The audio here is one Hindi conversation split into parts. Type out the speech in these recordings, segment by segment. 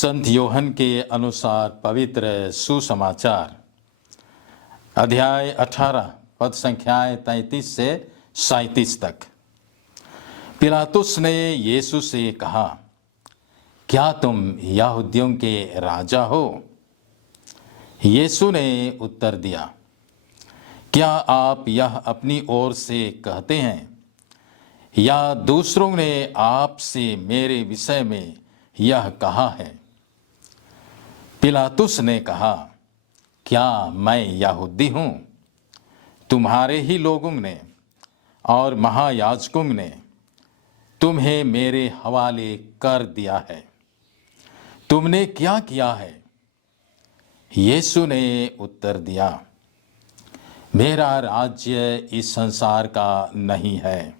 संत योहन के अनुसार पवित्र सुसमाचार अध्याय 18 पद संख्याएं 33 से 37 तक। पिलातुस ने यीशु से कहा, क्या तुम यहूदियों के राजा हो? यीशु ने उत्तर दिया, क्या आप यह अपनी ओर से कहते हैं या दूसरों ने आपसे मेरे विषय में यह कहा है? पिलातुस ने कहा, क्या मैं यहूदी हूँ? तुम्हारे ही लोगों ने और महायाजकों ने तुम्हें मेरे हवाले कर दिया है। तुमने क्या किया है? यीशु ने उत्तर दिया, मेरा राज्य इस संसार का नहीं है।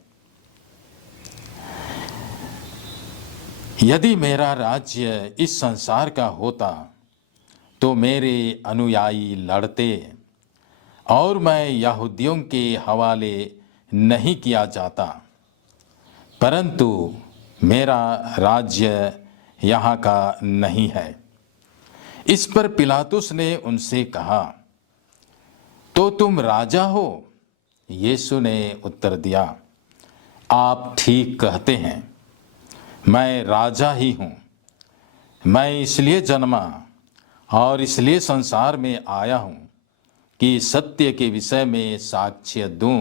यदि मेरा राज्य इस संसार का होता तो मेरे अनुयायी लड़ते और मैं यहूदियों के हवाले नहीं किया जाता, परंतु मेरा राज्य यहाँ का नहीं है। इस पर पिलातुस ने उनसे कहा, तो तुम राजा हो? यीशु ने उत्तर दिया, आप ठीक कहते हैं, मैं राजा ही हूँ। मैं इसलिए जन्मा और इसलिए संसार में आया हूँ कि सत्य के विषय में साक्ष्य दूं।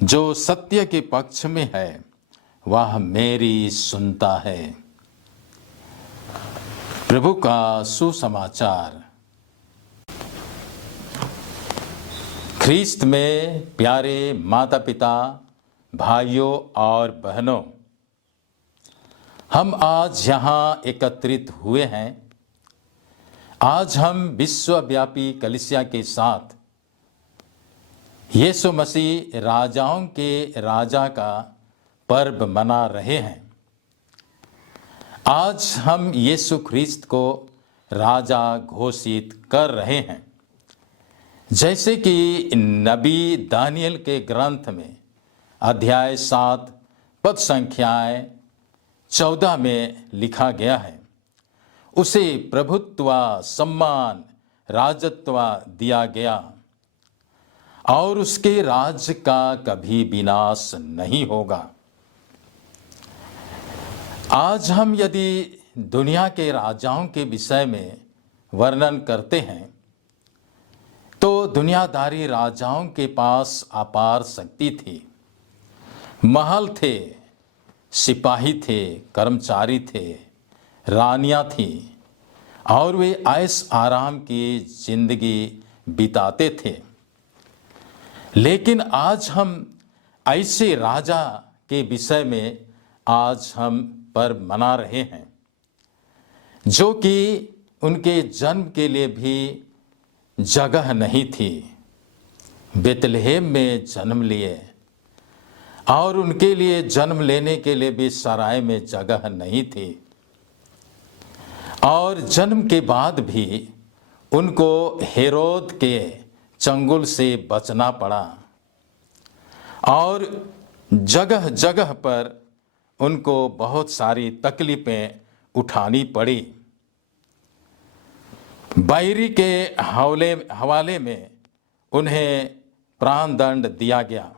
जो सत्य के पक्ष में है वह मेरी सुनता है। प्रभु का सुसमाचार। ख्रीस्त में प्यारे माता पिता, भाइयों और बहनों, हम आज यहाँ एकत्रित हुए हैं। आज हम विश्वव्यापी कलीसिया के साथ यीशु मसीह राजाओं के राजा का पर्व मना रहे हैं। आज हम यीशु ख्रीस्त को राजा घोषित कर रहे हैं, जैसे कि नबी दानियल के ग्रंथ में अध्याय 7 पद संख्याएं 14 में लिखा गया है। उसे प्रभुत्व, सम्मान, राजत्व दिया गया और उसके राज्य का कभी विनाश नहीं होगा। आज हम यदि दुनिया के राजाओं के विषय में वर्णन करते हैं तो दुनियादारी राजाओं के पास अपार शक्ति थी। महल थे, सिपाही थे, कर्मचारी थे, रानियां थी और वे ऐश आराम की जिंदगी बिताते थे। लेकिन आज हम ऐसे राजा के विषय में आज हम पर्व मना रहे हैं, जो कि उनके जन्म के लिए भी जगह नहीं थी। बेतलहम में जन्म लिए और उनके लिए जन्म लेने के लिए भी सराय में जगह नहीं थी और जन्म के बाद भी उनको हेरोद के चंगुल से बचना पड़ा और जगह जगह पर उनको बहुत सारी तकलीफें उठानी पड़ी। बैरी के हवाले में उन्हें प्राण दंड दिया गया।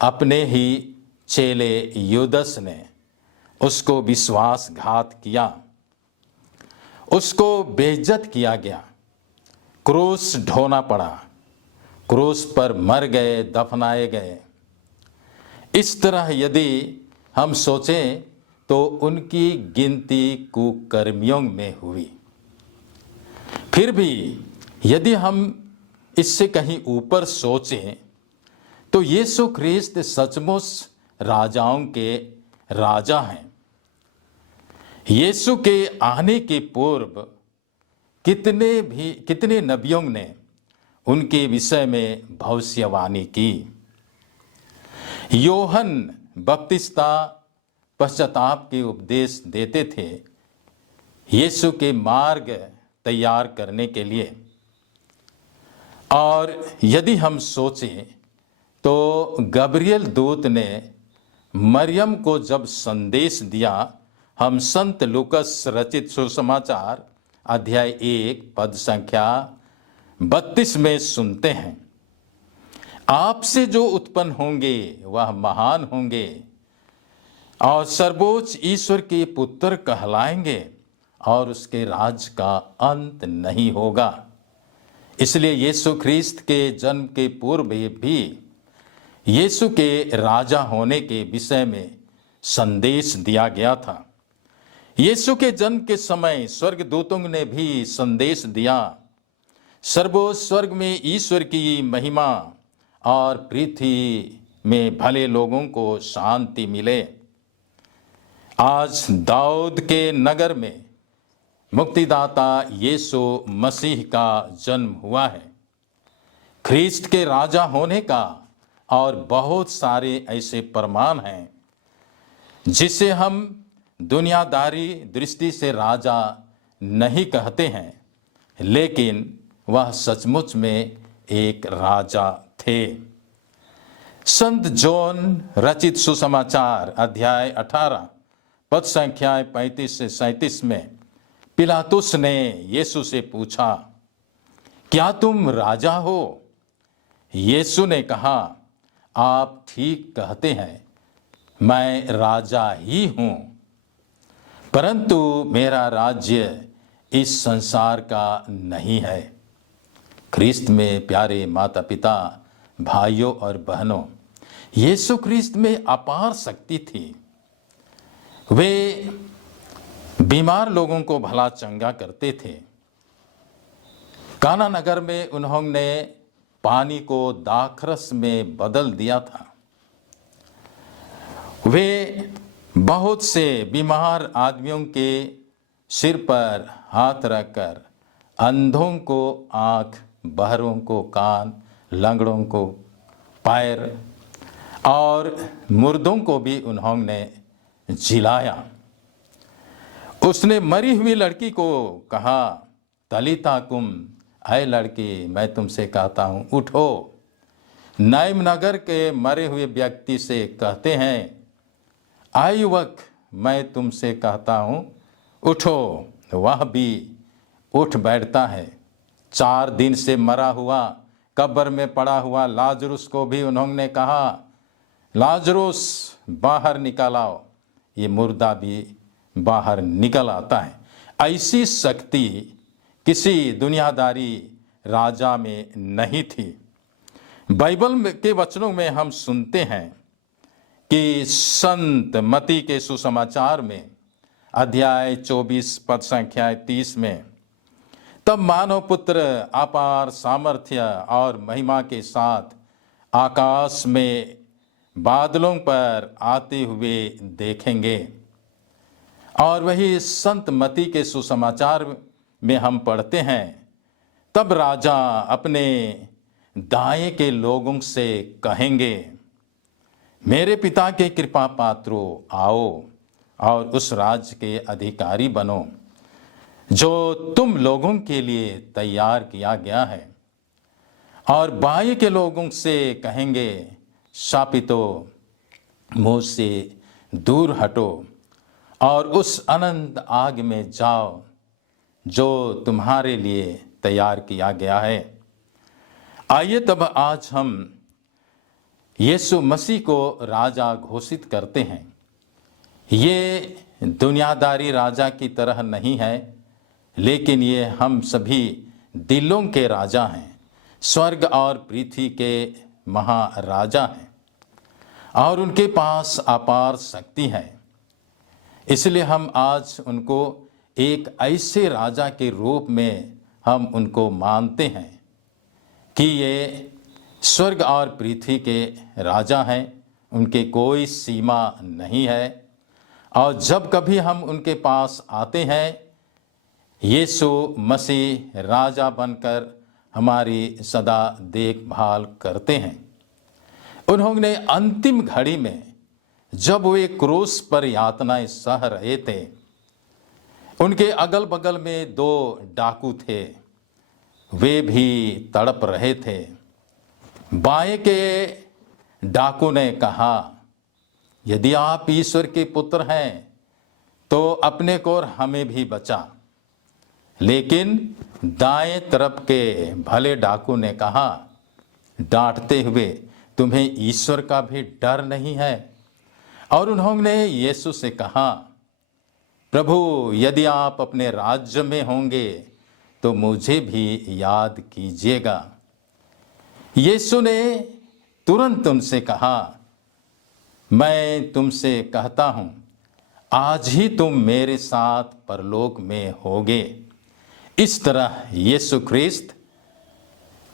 अपने ही चेले यूदस ने उसको विश्वासघात किया, उसको बेइज्जत किया गया, क्रूस ढोना पड़ा, क्रूस पर मर गए, दफनाए गए। इस तरह यदि हम सोचें तो उनकी गिनती कुकर्मियों में हुई। फिर भी यदि हम इससे कहीं ऊपर सोचें तो यीशु ख्रीस्त सचमुच राजाओं के राजा हैं। यीशु के आने के पूर्व कितने नबियों ने उनके विषय में भविष्यवाणी की। योहन बपतिस्मा पश्चाताप के उपदेश देते थे यीशु के मार्ग तैयार करने के लिए। और यदि हम सोचें तो गब्रियल दूत ने मरियम को जब संदेश दिया, हम संत लूकस रचित सुसमाचार अध्याय 1 पद संख्या 32 में सुनते हैं, आपसे जो उत्पन्न होंगे वह महान होंगे और सर्वोच्च ईश्वर के पुत्र कहलाएंगे और उसके राज का अंत नहीं होगा। इसलिए यीशु ख्रीस्त के जन्म के पूर्व भी यीशु के राजा होने के विषय में संदेश दिया गया था। यीशु के जन्म के समय स्वर्गदूतों ने भी संदेश दिया, सर्वोच्च स्वर्ग में ईश्वर की महिमा और पृथ्वी में भले लोगों को शांति मिले। आज दाऊद के नगर में मुक्तिदाता यीशु मसीह का जन्म हुआ है। ख्रीस्त के राजा होने का और बहुत सारे ऐसे प्रमाण हैं जिसे हम दुनियादारी दृष्टि से राजा नहीं कहते हैं, लेकिन वह सचमुच में एक राजा थे। संत जॉन रचित सुसमाचार अध्याय 18 पद संख्या 35 से 37 में पिलातुस ने यीशु से पूछा, क्या तुम राजा हो? यीशु ने कहा, आप ठीक कहते हैं, मैं राजा ही हूं, परंतु मेरा राज्य इस संसार का नहीं है। ख्रीस्त में प्यारे माता पिता, भाइयों और बहनों, यीशु ख्रीस्त में अपार शक्ति थी। वे बीमार लोगों को भला चंगा करते थे। काना नगर में उन्होंने पानी को दाखरस में बदल दिया था। वे बहुत से बीमार आदमियों के सिर पर हाथ रखकर अंधों को आँख, बहरों को कान, लंगड़ों को पैर और मुर्दों को भी उन्होंने जिलाया। उसने मरी हुई लड़की को कहा, तलीता कुम, ऐ लड़की मैं तुमसे कहता हूँ उठो। नाइम नगर के मरे हुए व्यक्ति से कहते हैं, आय युवक मैं तुमसे कहता हूँ उठो। वह भी उठ बैठता है। 4 दिन से मरा हुआ कब्र में पड़ा हुआ लाजरुस को भी उन्होंने कहा, लाजरुस बाहर निकल आओ। ये मुर्दा भी बाहर निकल आता है। ऐसी शक्ति किसी दुनियादारी राजा में नहीं थी। बाइबल के वचनों में हम सुनते हैं कि संत मती के सुसमाचार में अध्याय 24 पद संख्या 30 में, तब मानव पुत्र अपार सामर्थ्य और महिमा के साथ आकाश में बादलों पर आते हुए देखेंगे। और वही संत मती के सुसमाचार में हम पढ़ते हैं, तब राजा अपने दाएं के लोगों से कहेंगे, मेरे पिता के कृपा पात्रों आओ और उस राज्य के अधिकारी बनो जो तुम लोगों के लिए तैयार किया गया है। और बाएं के लोगों से कहेंगे, शापितो मुझसे दूर हटो और उस अनंत आग में जाओ जो तुम्हारे लिए तैयार किया गया है। आइए तब आज हम यीशु मसीह को राजा घोषित करते हैं। ये दुनियादारी राजा की तरह नहीं है, लेकिन ये हम सभी दिलों के राजा हैं, स्वर्ग और पृथ्वी के महाराजा हैं और उनके पास अपार शक्ति है। इसलिए हम आज उनको एक ऐसे राजा के रूप में हम उनको मानते हैं कि ये स्वर्ग और पृथ्वी के राजा हैं, उनके कोई सीमा नहीं है। और जब कभी हम उनके पास आते हैं, यीशु मसीह राजा बनकर हमारी सदा देखभाल करते हैं। उन्होंने अंतिम घड़ी में जब वे क्रूस पर यातनाएं सह रहे थे, उनके अगल बगल में 2 डाकू थे, वे भी तड़प रहे थे। बाएं के डाकू ने कहा, यदि आप ईश्वर के पुत्र हैं तो अपने को और हमें भी बचा। लेकिन दाएं तरफ के भले डाकू ने कहा डांटते हुए, तुम्हें ईश्वर का भी डर नहीं है? और उन्होंने यीशु से कहा, प्रभु यदि आप अपने राज्य में होंगे तो मुझे भी याद कीजिएगा। यीशु ने तुरंत उनसे कहा, मैं तुमसे कहता हूं, आज ही तुम मेरे साथ परलोक में होगे। इस तरह यीशु ख्रीस्त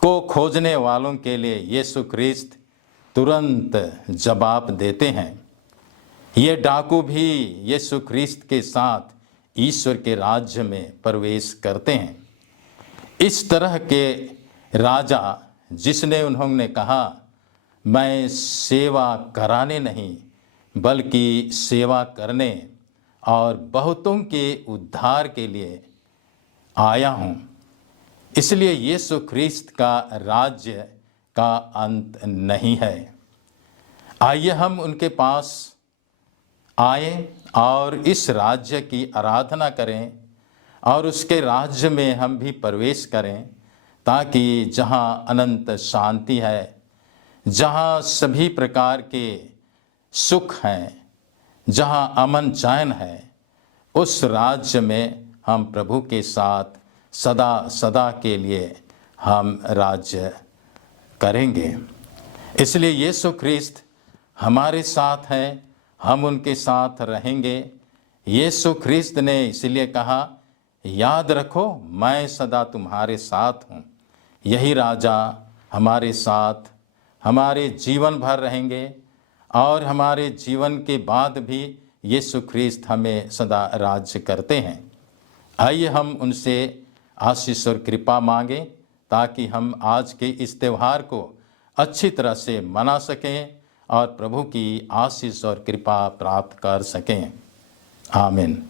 को खोजने वालों के लिए यीशु ख्रीस्त तुरंत जवाब देते हैं। ये डाकू भी यीशु ख्रीस्त के साथ ईश्वर के राज्य में प्रवेश करते हैं। इस तरह के राजा जिसने उन्होंने कहा, मैं सेवा कराने नहीं बल्कि सेवा करने और बहुतों के उद्धार के लिए आया हूँ, इसलिए यीशु ख्रीस्त का राज्य का अंत नहीं है। आइए हम उनके पास आए और इस राज्य की आराधना करें और उसके राज्य में हम भी प्रवेश करें, ताकि जहाँ अनंत शांति है, जहाँ सभी प्रकार के सुख हैं, जहाँ अमन चैन है, उस राज्य में हम प्रभु के साथ सदा सदा के लिए हम राज्य करेंगे। इसलिए यीशु ख्रीस्त हमारे साथ हैं, हम उनके साथ रहेंगे। यीशु ख्रीस्त ने इसलिए कहा, याद रखो मैं सदा तुम्हारे साथ हूँ। यही राजा हमारे साथ हमारे जीवन भर रहेंगे और हमारे जीवन के बाद भी यीशु ख्रीस्त हमें सदा राज्य करते हैं। आइए हम उनसे आशीष और कृपा मांगें, ताकि हम आज के इस त्यौहार को अच्छी तरह से मना सकें और प्रभु की आशीष और कृपा प्राप्त कर सकें। आमीन।